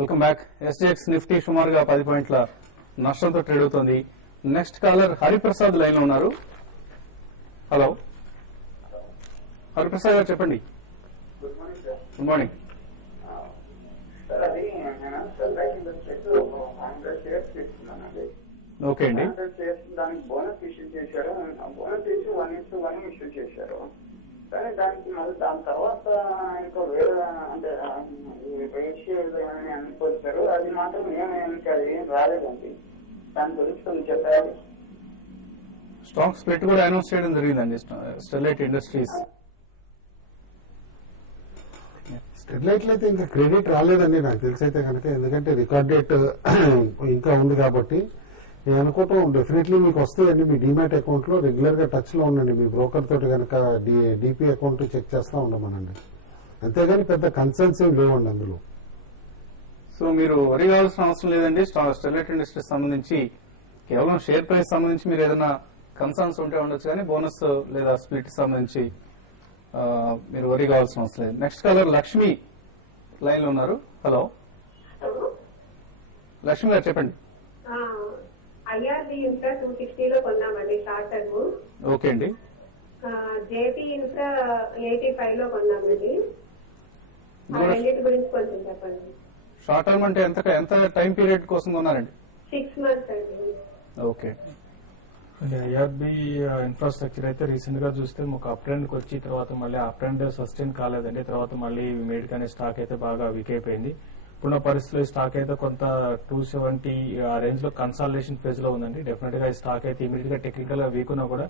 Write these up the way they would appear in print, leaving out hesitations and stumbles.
Welcome back. ఎస్జెక్స్ Nifty సుమారుగా 10 పాయింట్ల నష్టంతో ట్రేడ్ అవుతోంది. నెక్స్ట్ కాలర్ హరిప్రసాద్ లైన్ లో ఉన్నారు. హలో హరిప్రసాద్ గారు చెప్పండి. Good morning sir. Good morning. Sir అది నేను సెల్బ్రేట్ ఇండస్ట్రీస్ 100 షేర్స్ తీసుకున్నానండి. ఓకే అండి. 100 షేర్స్ దానికి బోనస్ ఇష్యూ చేశారు. బోనస్ ఇష్యూ 1:1 ఇష్యూ చేశారు. కానీ దానికి మళ్ళీ దాని తర్వాత ఇంకో వేరే అంటే రేషియో ఏమైనా అనుకోవచ్చు. అది మాత్రం ఏమైనా అది రాలేదండి. దాని గురించి కొంచెం చెప్పాలి. స్టాక్ స్ప్లిట్ కూడా అనౌన్స్ చేయడం జరిగిందండి స్టెర్లైట్ ఇండస్ట్రీస్. స్టెర్లైట్ అయితే ఇంకా క్రెడిట్ రాలేదండి నాకు తెలిసి అయితే కనుక, ఎందుకంటే రికార్డ్ డేట్ ఇంకా ఉంది కాబట్టి నేను అనుకోవటం డెఫినెట్లీ మీకు వస్తాయండి. మీ డీమ్యాట్ అకౌంట్ లో రెగ్యులర్ గా టచ్ లో ఉండండి. మీ బ్రోకర్ తోటి కనుక డిపి అకౌంట్ చెక్ చేస్తా ఉండమనండి. అంతేగాని పెద్ద కన్సర్న్స్ ఏం లేవండి అందులో. సో మీరు వరి కావాల్సిన అవసరం లేదండి. స్టెర్లైట్ ఇండస్ట్రీస్ సంబంధించి కేవలం షేర్ ప్రైస్ సంబంధించి మీరు ఏదైనా కన్సర్న్స్ ఉంటే ఉండొచ్చు, కానీ బోనస్ లేదా స్ప్లిట్ సంబంధించి మీరు వరి కావాల్సిన అవసరం లేదు. నెక్స్ట్ కాలర్ లక్ష్మి లైన్ లో ఉన్నారు. హలో లక్ష్మి గారు చెప్పండి. ఐఆర్బి ఇన్ఫ్రా 260 లో కొన్నామండి షార్ట్ టర్మ్. ఓకే అండి. జేపీ ఇన్ఫ్రా 85 లో కొన్నామండి. రెండింటి గురించి కొంచెం చెప్పండి. షార్ట్ టర్మ్ అంటే ఎంత టైం పీరియడ్ కోసం కొన్నారండి? 6 months అండి. ఓకే. ఐఆర్బి ఇన్ఫ్రాస్ట్రక్చర్ అయితే రీసెంట్ గా చూస్తే ఒక అప్ ట్రెండ్ కి వచ్చి తర్వాత మళ్ళీ అప్ ట్రెండ్ సస్టైన్ కాలేదండి. తర్వాత మళ్ళీ ఇమీడియట్ గానే స్టాక్ అయితే బాగా వీక్ అయిపోయింది. ఇప్పుడున్న పరిస్థితుల్లో ఈ స్టాక్ అయితే కొంత 270 ఆ రేంజ్ లో కన్సాలిడేషన్ ఫేజ్ లో ఉందండి. డెఫినెట్ గా ఈ స్టాక్ అయితే ఇమీడియట్ గా టెక్నికల్ గా వీక్ ఉన్నా కూడా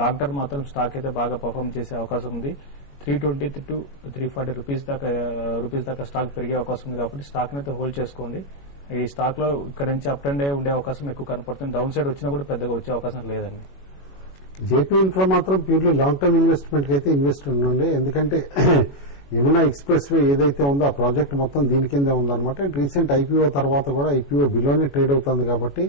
లాంగ్ టర్మ్ మాత్రం స్టాక్ అయితే బాగా పర్ఫార్మ్ చేసే అవకాశం ఉంది. 320 to 340 రూపీస్ దాకా స్టాక్ పెరిగే అవకాశం ఉంది. కాబట్టి స్టాక్ అయితే హోల్డ్ చేసుకోండి. ఈ స్టాక్ లో ఇక్కడ నుంచి అప్ అండ్ ఉండే అవకాశం ఎక్కువ కనపడుతుంది. డౌన్ సైడ్ వచ్చినా కూడా పెద్దగా వచ్చే అవకాశం లేదండి. జేపీ ఇన్ఫ్రా మాత్రం ప్యూర్లీ లాంగ్ టర్మ్ ఇన్వెస్ట్మెంట్ కి అయితే ఇన్వెస్ట్ ఉండండి. ఎందుకంటే యమునా ఎక్స్ప్రెస్ వే ఏదైతే ఉందో ఆ ప్రాజెక్ట్ మొత్తం దీని కిందే ఉందన్నమాట. రీసెంట్ ఐపీఓ తర్వాత కూడా ఐపీఓ బిలోనే ట్రేడ్ అవుతుంది కాబట్టి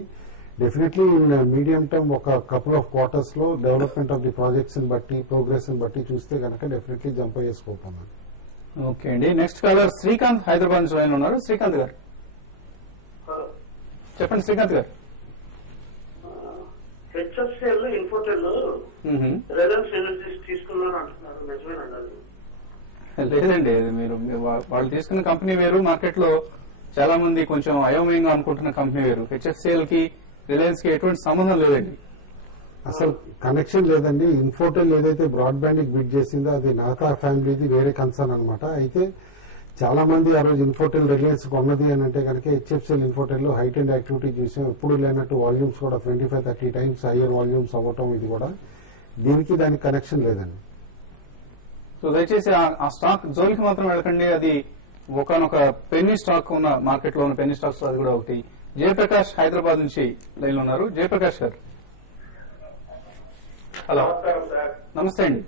డెఫినెట్లీ మీడియం టర్మ్ ఒక కపుల్ ఆఫ్ క్వార్టర్స్ లో డెవలప్మెంట్ ఆఫ్ ది ప్రాజెక్ట్స్ బట్టి ప్రోగ్రెస్ బట్టి చూస్తే కనుక డెఫినెట్లీ జంప్ చేసుకోపోతుంది. ఓకే అండి. నెక్స్ట్ కాలర్ శ్రీకాంత్ హైదరాబాద్ నుంచి లైన్ ఉన్నారు. శ్రీకాంత్ గారు చెప్పండి. శ్రీకాంత్ గారు. హెచ్ఎఫ్సిఎల్ ఇన్ఫోటెల్ రిలయన్స్ ఎనర్జీస్ తీసుకున్నాను అంటున్నారు, నిజమేనండి? లేదండి, మీరు వాళ్ళు తీసుకున్న కంపెనీ వేరు, మార్కెట్ లో చాలా మంది కొంచెం అయోమయంగా అనుకుంటున్న కంపెనీ వేరు. హెచ్ఎఫ్సిఎల్ కి రిలయన్స్ కి ఎటువంటి సంబంధం లేదండి. అసలు కనెక్షన్ లేదండి. ఇన్ఫోటెల్ ఏదైతే బ్రాడ్బ్యాండ్ కి బిడ్ చేసిందో అది నాతా ఫ్యామిలీది వేరే కన్సర్న్ అనమాట. అయితే చాలా మంది ఆ రోజు ఇన్ఫోటెల్ రిలయన్స్ కొన్నది అని అంటే కనుక హెచ్ఎఫ్సిఎల్ ఇన్ఫోటెల్ లో హైట్ అండ్ యాక్టివిటీ చూసాం. ఎప్పుడు లేనట్టు వాల్యూమ్స్ కూడా 25-30 టైమ్స్ హయ్యర్ వాల్యూమ్స్ అవ్వటం, ఇది కూడా దీనికి దానికి కనెక్షన్ లేదండి. సో దయచేసి ఆ స్టాక్ జోలికి మాత్రం వెళ్ళకండి. అది ఒకనొక పెన్నీ స్టాక్ ఉన్న మార్కెట్ లో ఉన్న పెన్నీ స్టాక్స్ అది కూడా ఒకటి. జయప్రకాష్ హైదరాబాద్ నుంచి లైన్ లో ఉన్నారు. జయప్రకాష్ గారు. హలో నమస్కారం సార్. నమస్తే అండి.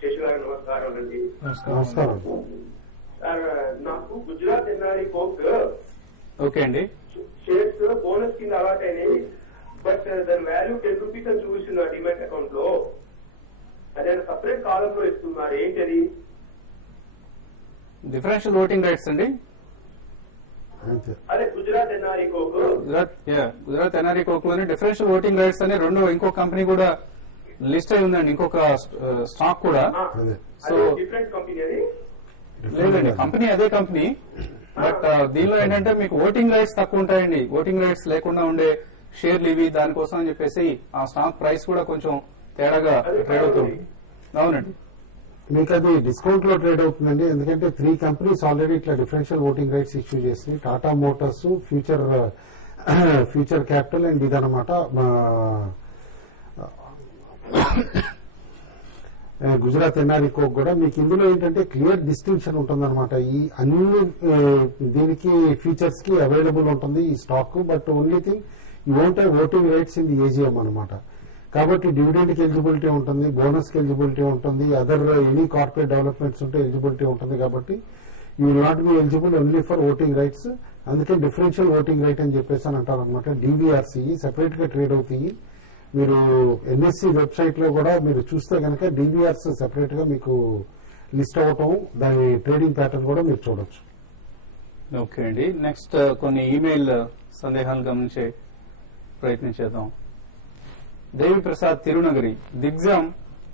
శశి గారు నమస్కారం అండి. నమస్కారం సార్, నాకు గుజరాత్ ఎన్ఆర్ఈ కోక్ ఓకే అండి. షేర్స్ బోనస్ కింద అలాట్ అయినాయి. బట్ దాని వాల్యూ 10 రూపీస్ అని చూపిస్తుంది ఆ డిమాట్ అకౌంట్ లో. అదే సపరేట్ కాలం లో ఇస్తున్నారు, ఏంటి అది? డిఫరెన్షియల్ ఓటింగ్ రైట్స్ అండి. అంతే. అదే Gujarat NRE coke. Gujarat NRE coke లోని డిఫరెన్షియల్ ఓటింగ్ రైట్స్ అని ఇంకో కంపెనీ కూడా లిస్ట్ అయి ఉందండి. ఇంకొక స్టాక్ కూడా. అదే. సో డిఫరెంట్ కంపెనీ అది? లేదండి, కంపెనీ అదే కంపెనీ. బట్ దీనిలో ఏంటంటే మీకు ఓటింగ్ రైట్స్ తక్కువ ఉంటాయండి. ఓటింగ్ రైట్స్ లేకుండా ఉండే షేర్లు ఇవి. దానికోసం అని చెప్పేసి ఆ స్టాక్ ప్రైస్ కూడా కొంచెం తేడాగా ట్రేడ్ అవుతుంది. అవునండి, మీకు అది డిస్కౌంట్ లో ట్రేడ్ అవుతుందండి. ఎందుకంటే 3 కంపెనీస్ ఆల్రెడీ ఇట్లా డిఫరెన్షియల్ ఓటింగ్ రైట్స్ ఇష్యూ చేసి, Tata Motors, future capital and ఇదనమాట గుజరాత్ ఎన్ఆర్ఈ కోక్ కూడా. మీకు ఇందులో ఏంటంటే క్లియర్ డిస్టింక్షన్ ఉంటుందన్నమాట. ఈ అన్ని దీనికి ఫీచర్స్ కి అవైలబుల్ ఉంటుంది ఈ stock. But only thing you won't have voting rights in the AGM అనమాట. కాబట్టి డివిడెండ్ కి ఎలిజిబిలిటీ ఉంటుంది, బోనస్ కి ఎలిజిబిలిటీ ఉంటుంది, అదర్ ఎనీ కార్పొరేట్ డెవలప్మెంట్స్ ఉంటే ఎలిజిబిలిటీ ఉంటుంది. కాబట్టి you will not be eligible only for voting rights. అందుకే డిఫరెన్షియల్ ఓటింగ్ రైట్ అని చెప్పేసి అని అంటారు అనమాట. డివిఆర్సి సెపరేట్ గా ట్రేడ్ అవుతాయి. మీరు ఎన్ఎస్సి వెబ్సైట్ లో కూడా మీరు చూస్తే కనుక డివిఆర్స్ సెపరేట్ గా మీకు లిస్ట్ అవ్వటం, దాని ట్రేడింగ్ ప్యాటర్న్ కూడా మీరు చూడొచ్చు. ఓకే అండి, నెక్స్ట్ కొన్ని ఈమెయిల్ సందేహాలు గమనించే ప్రయత్నం చేద్దాం. దేవి ప్రసాద్ తిరునగరి, దిగ్జామ్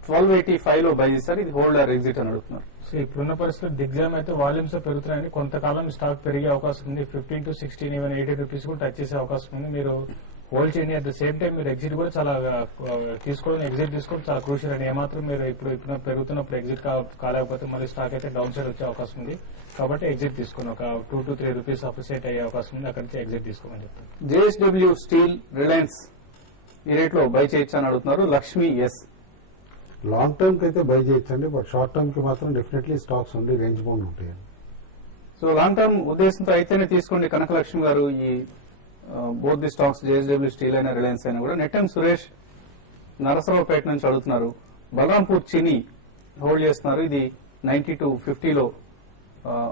1285 లో బై చేశారు, ఇది హోల్డ్ ఆర్ ఎగ్జిట్ అని అడుగుతున్నారు. సో ఇప్పుడున్న పరిస్థితుల్లో దిగ్జామ్ అయితే వాల్యూమ్స్ పెరుగుతున్నాయండి. కొంతకాలం స్టాక్ పెరిగే అవకాశం ఉంది. 15 to 16 ఈవెన్ 80 రూపీస్ కూడా టచ్ చేసే అవకాశం ఉంది. మీరు హోల్డ్ చేయండి. అట్ ద సేమ్ టైం మీరు ఎగ్జిట్ కూడా చాలా ఎగ్జిట్ తీసుకోవడం చాలా క్రూషియల్ అండి. ఏమాత్రం మీరు ఇప్పుడు పెరుగుతున్నప్పుడు ఎగ్జిట్ కాలేకపోతే మళ్ళీ స్టాక్ అయితే డౌన్ సైడ్ వచ్చే అవకాశం ఉంది. కాబట్టి ఎగ్జిట్ తీసుకుని ఒక 2 to 3 రూపీస్ అప్రిషియేట్ అయ్యే అవకాశం ఉంది. అక్కడి నుంచి ఎగ్జిట్ తీసుకోమని చెప్తాను. జేఎస్డబ్ల్యూ స్టీల్, రిలయన్స్ ఈ రేట్ లో బై చేయొచ్చు అని అడుగుతున్నారు. లక్ష్మి ఎస్, లాంగ్ టర్మ్ కి అయితే బై చేయొచ్చండి, బట్ షార్ట్ టర్మ్ కి మాత్రం డెఫినెట్లీ స్టాక్స్ ఉండి రేంజ్ బౌండ్ ఉంటాయండి. సో లాంగ్ టర్మ్ ఉద్దేశంతో అయితేనే తీసుకోండి. కనకలక్ష్మి గారు ఈ both the stocks JSW steel అయినా రిలయన్స్ అయినా కూడా. నెట్టెం సురేష్ నరసరావుపేట నుంచి అడుగుతున్నారు. బలరాంపూర్ చిని హోల్డ్ చేస్తున్నారు, ఇది 90 to 50 లో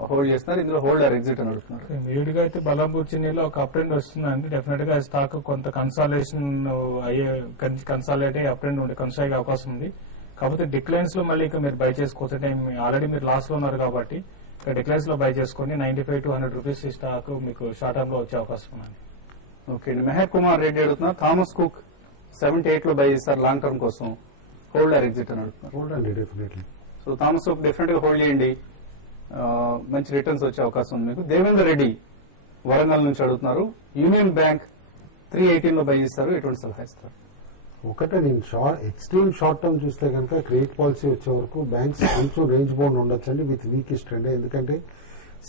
హోల్డ్ చేస్తున్నారు, ఇందులో హోల్డ్ ఆర్ ఎగ్జిట్ అని అడుగుతున్నారు. ఇమీడియట్ గా అయితే బలంపూర్ చిన్నీలో ఒక అప్ ట్రెండ్ వస్తుందండి. డెఫినెట్ గా స్టాక్ కొంత కన్సాలిడేట్ అయ్యి అప్ ట్రెండ్ కొనసాగే అవకాశం ఉంది. కాకపోతే డిక్లైన్స్ లో మళ్ళీ ఇక మీరు బై చేసుకోవచ్చు. ఆల్రెడీ మీరు లాస్ లో ఉన్నారు కాబట్టి ఇక డిక్లైన్స్ లో బై చేసుకోండి. 95 to 100 రూపీస్ ఈ స్టాక్ మీకు షార్ట్ టర్మ్ లో వచ్చే అవకాశం ఉంది. ఓకే అండి, మెహర్ కుమార్ రెడ్డి అడుగుతున్నారు. థామస్ కుక్ 78 లో బై చేస్తారు, లాంగ్ టర్మ్ కోసం హోల్డ్ ఆర్ ఎగ్జిట్ అని అడుగుతున్నారు. హోల్డ్ అండి definitely. So Thomas cook definite గా హోల్డ్ చేయండి, మంచి రిటర్న్స్ వచ్చే అవకాశం ఉంది మీకు. దేవేందర్ రెడ్డి వరంగల్ నుంచి అడుగుతున్నారు. యూనియన్ బ్యాంక్ 318 లో బై చేస్తారు, ఎటువంటి సలహా ఇస్తారు? ఒకటే నేను ఎక్స్ట్రీమ్ షార్ట్ టర్మ్ చూస్తే కనుక క్రెడిట్ పాలసీ వచ్చే వరకు బ్యాంక్స్ కొంచెం రేంజ్ బౌండ్ ఉండొచ్చండి విత్ వీకెస్ట్ ట్రెండ్. ఎందుకంటే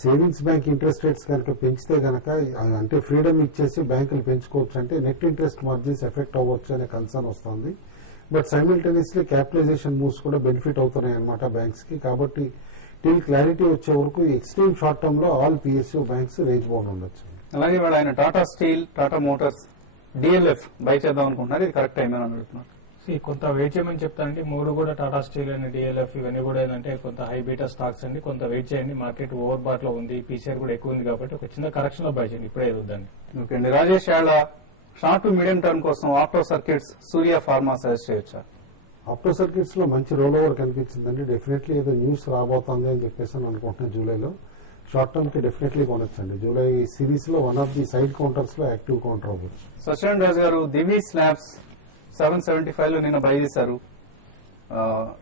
సేవింగ్స్ బ్యాంక్ ఇంట్రెస్ట్ రేట్స్ కనుక పెంచితే కనుక అంటే ఫ్రీడమ్ ఇచ్చేసి బ్యాంకులు పెంచుకోవచ్చు అంటే నెట్ ఇంట్రెస్ట్ మార్జిన్స్ ఎఫెక్ట్ అవ్వచ్చు అనే కన్సర్న్ వస్తుంది. బట్ సైమిల్టేనియస్లీ క్యాపిటలైజేషన్ మూవ్స్ కూడా బెనిఫిట్ అవుతున్నాయి అనమాట బ్యాంక్స్ కి. కాబట్టి టిల్ క్లారిటీ వచ్చే వరకు ఎక్స్ట్రీమ్ షార్ట్ టర్మ్ లో all PSU banks range bound ఉండొచ్చు. అలాగే వాడు ఆయన Tata steel, Tata Motors, DLF by చేద్దాం అనుకుంటున్నారు, ఇది కరెక్ట్ టైం అని అడుగుతున్నారు. కొంత వెయిట్ చేయమని చెప్తానండి. మూడు కూడా టాటా స్టీల్ అండ్ డిఎల్ఎఫ్ ఇవన్నీ కూడా ఏంటంటే కొంత హై బీటా స్టాక్స్ అండి. కొంత వెయిట్ చేయండి. మార్కెట్ ఓవర్ బాట్ లో ఉంది, పీసీఆర్ కూడా ఎక్కువ ఉంది కాబట్టి ఒక చిన్న కరెక్షన్ లో బై చేయండి, ఇప్పుడే వద్దండి. ఓకే అండి, Rajesh Yalla short to medium term కోసం Opto Circuits, Surya pharma suggest చేయొచ్చా? ఆప్టో సర్క్యూట్స్ లో మంచి రోల్ ఓవర్ కనిపించిందండి. డెఫినెట్లీ ఏదో న్యూస్ రాబోతుంది అని చెప్పేసి అనుకుంటున్నాను జూలైలో. షార్ట్ టర్మ్ కి డెఫినెట్లీ కొనొచ్చండి. జూలై సిరీస్ లో one of the side counters లో యాక్టివ్ కౌంటర్ అవ్వచ్చు. సత్యనారాయణ రాజు గారు దివి స్లాబ్స్ 775 లో నిన్న బై చేశారు,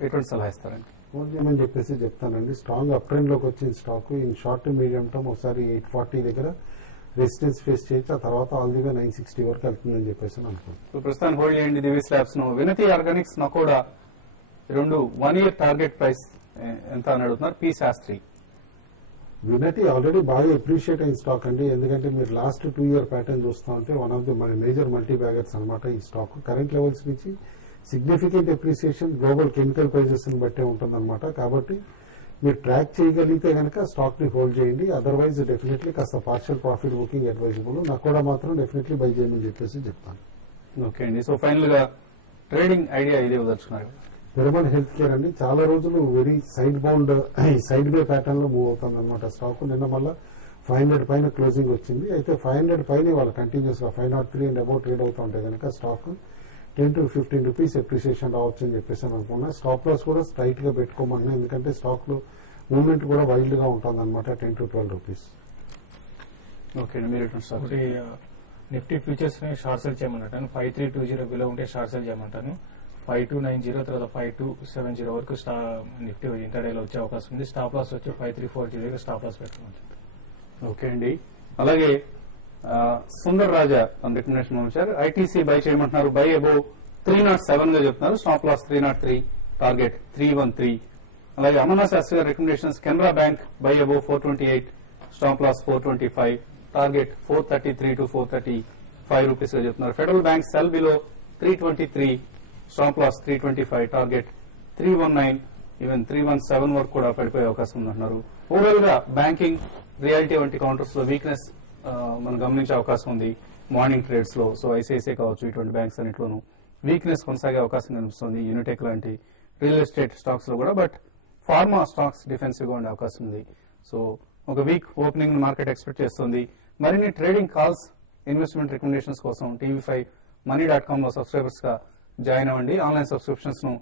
ఎటువంటి సలహా ఇస్తారండి? హోల్డ్ చేయమని చెప్పేసి చెప్తానండి. స్ట్రాంగ్ అప్ ట్రెండ్ లోకి వచ్చిన stock in short to medium term ఒకసారి 840 దగ్గర రెసిస్టెన్స్ ఫేస్ చేయొచ్చు, ఆ తర్వాత ఆల్ ది వే 960 వరకు వెళ్తుందని చెప్పేసి అనుకుంటున్నాను. ప్రస్తుతానికి హోల్డ్ చేయండి దివి స్లాబ్స్ ను. వినతి ఆర్గానిక్స్, నకోడా రెండు 1 year టార్గెట్ ప్రైస్ ఎంత అని అడుగుతున్నారు. పి శాస్త్రి. వినతి ఆల్రెడీ బాగా అప్రిషియేట్ అయిన స్టాక్ అండి. ఎందుకంటే మీరు లాస్ట్ 2 year ప్యాటర్న్ చూస్తా ఉంటే one of the major multibaggers అనమాట ఈ స్టాక్. కరెంట్ లెవెల్స్ నుంచి significant appreciation global chemical prices బట్టే ఉంటుందన్నమాట. కాబట్టి మీరు ట్రాక్ చేయగలిగితే కనుక స్టాక్ ని హోల్డ్ చేయండి. అదర్వైజ్ డెఫినెట్లీ కాస్త పార్షియల్ ప్రాఫిట్ బుకింగ్ అడ్వైజబుల్. నాకు కూడా మాత్రం డెఫినెట్లీ బై చేయమని చెప్పేసి చెప్తాను. ఓకే అండి, సో ఫైనల్ గా ట్రేడింగ్ ఐడియా ఇదే వదలుచుకున్నారు. పిరమిడ్ హెల్త్ కేర్ అండి చాలా రోజులు వెరీ సైడ్ బౌండ్ సైడ్ వే ప్యాటర్న్ లో మూవ్ అవుతుంది అనమాట స్టాక్. నిన్న మళ్ళీ 500 పైన క్లోజింగ్ వచ్చింది. అయితే 500 పైన వాళ్ళు కంటిన్యూస్ గా 503 అండ్ అబౌట్ ట్రేడ్ అవుతూ ఉంటాయి కనుక స్టాక్ 10 to 15 రూపీస్ అప్రిసియేషన్ రావచ్చు అని చెప్పేసి అనుకున్నా. స్టాప్ లాస్ కూడా స్ట్రైట్ గా పెట్టుకోమన్నా, ఎందుకంటే స్టాక్ లో మూవ్మెంట్ కూడా వైల్డ్ గా ఉంటుంది అనమాట. 10 to 12 రూపీస్. ఓకే అండి, మీరు ఒకటి నిఫ్టీ ఫ్యూచర్స్ ని షార్ట్ సెల్ చేయమంటాను. 5320 బిలో ఉంటే షార్ట్ సెల్ చేయమంటాను. 5290 తర్వాత 5270 వరకు నిఫ్టీ ఇంటర్డేలో వచ్చే అవకాశం ఉంది. స్టాప్ లాస్ వచ్చి 5340 దగ్గర స్టాప్ లాస్ పెట్టుకోవచ్చు. ఓకే అండి, అలాగే సుందర్ రాజా తన రికమెండేషన్ పంపించారు. ఐటీసీ బై చేయమంటున్నారు, బై అబౌవ్ 307 గా చెప్తున్నారు. Stop loss 303, target 313. అలాగే అమర్నాథ్ శాస్త్రి గారి recommendations Canara bank buy above 428, stop loss 425, target 433 to 435 rupees గా చెప్తున్నారు. Federal bank sell below 323, stop loss 325, target 319, even 317 వరకు కూడా పడిపోయే అవకాశం ఉందంటున్నారు. ఓవరాల్ గా బ్యాంకింగ్, రియాలిటీ వంటి కౌంటర్స్ లో వీక్నెస్ మనం గమనించే అవకాశం ఉంది మార్నింగ్ ట్రేడ్స్ లో. సో ఐసిఐసిఐ కావచ్చు, ఇటువంటి బ్యాంక్స్ అన్నింటిలోనూ వీక్నెస్ కొనసాగే అవకాశం కనిపిస్తుంది. యూనిటెక్ లాంటి రియల్ ఎస్టేట్ స్టాక్స్ లో కూడా. బట్ ఫార్మా స్టాక్స్ డిఫెన్సివ్ గా ఉండే అవకాశం ఉంది. సో ఒక వీక్ ఓపెనింగ్ మార్కెట్ ఎక్స్పెక్ట్ చేస్తుంది. మరిన్ని ట్రేడింగ్ కాల్స్, ఇన్వెస్ట్మెంట్ రికమెండేషన్స్ కోసం TV5 money.com లో సబ్స్క్రైబర్స్ గా జాయిన్ అవ్వండి. ఆన్లైన్ సబ్స్క్రిప్షన్స్ ను